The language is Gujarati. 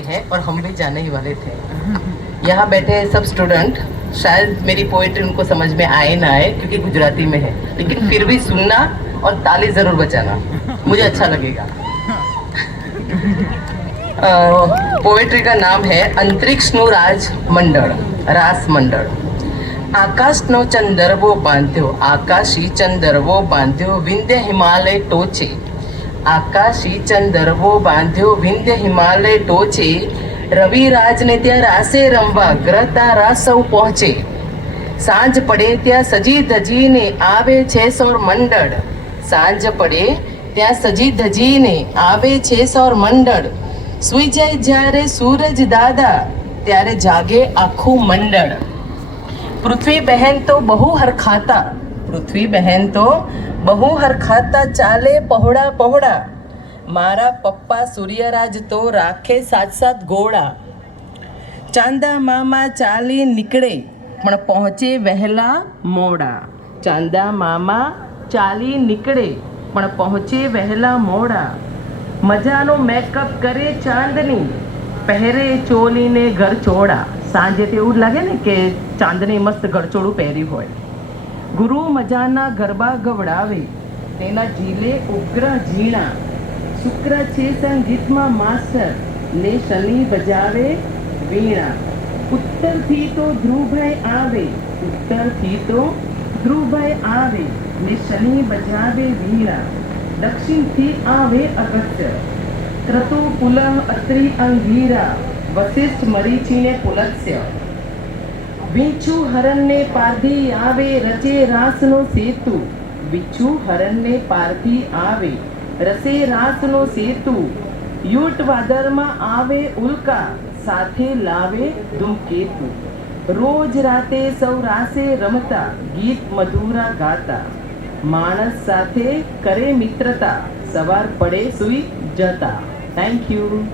हैं और हम भी जाने ही वाले थे। यहाँ बैठे सब स्टूडेंट शायद मेरी पोएट्री उनको समझ में आए ना आए, क्योंकि गुजराती में है। लेकिन फिर भी सुनना और ताली ज़रूर बचाना मुझे अच्छा लगेगा। पोएट्री का नाम है अंतरिक्ष नो राज मंडल रास मंडल आकाश नो चंदर वो આકાશનો आकाशी चंदर वो ચંદરવો विंध्य हिमालय टोचे। तो આકાશી ચંદરવો બાંધ્યો વિંધ્ય હિમાલય ટોચે. રવિરાજને ત્યાં રાસે રમવા ગ્રહ તારા સૌ પહોંચે. સાંજ પડે ત્યાં સજી ધજીને આવે છે સૌર મંડળ. સાંજ પડે ત્યાં સજી ધજીને આવે છે સૌર મંડળ. સુઈ જાય જ્યારે સૂરજ દાદા, ત્યારે જાગે આખું મંડળ. પૃથ્વી બહેન તો બહુ હરખાતા. પૃથ્વી બહેન તો બહુ હરખાતા ચાલે પહોળા પહોળા. મારા પપ્પા સૂર્યરાજ તો રાખે સાત સાત ગોળા. ચાંદા મામા ચાલી નીકળે, પણ પહોંચે વહેલા મોડા. ચાંદા મામા ચાલી નીકળે, પણ પહોંચે વહેલા મોડા. મજાનો મેકઅપ કરે ચાંદની, પહેરે ચોલીને ઘર ચોળા સાંજે તો એવું જ લાગે ને કે ચાંદની મસ્ત ગરચોળું પહેર્યું હોય. ગુરુ મજાના ગરબા ગવડાવે, તેના ઝીલે ઉગ્ર ઝીણા. શુક્ર છે સંગીતમાં માસ્ટર ને શનિ બજાવે વીણા. ઉત્તરથી તો ધ્રુવભાઈ આવે, ઉત્તરથી તો ધ્રુવભાઈ આવે, ને શનિ બજાવે વીણા. દક્ષિણથી આવે અગત્ય. ક્રતુ પુલહ અત્રિ અંગીરા વશિષ્ઠ મરીચીને પુલત્સ્ય. વીંછુ હરણને પારધી આવે રચે રાસનો સેતુ. વીંછુ હરણને પારધી આવે, રસે રાસનો સેતુ. યુટ વાદરમાં આવે ઉલ્કા, સાથે લાવે ધૂમકેતુ. રોજ રાતે સૌ રાસે રમતા, ગીત મધુરા ગાતા. માણસ સાથે કરે મિત્રતા, સવાર પડે સુઈ જતા. Thank you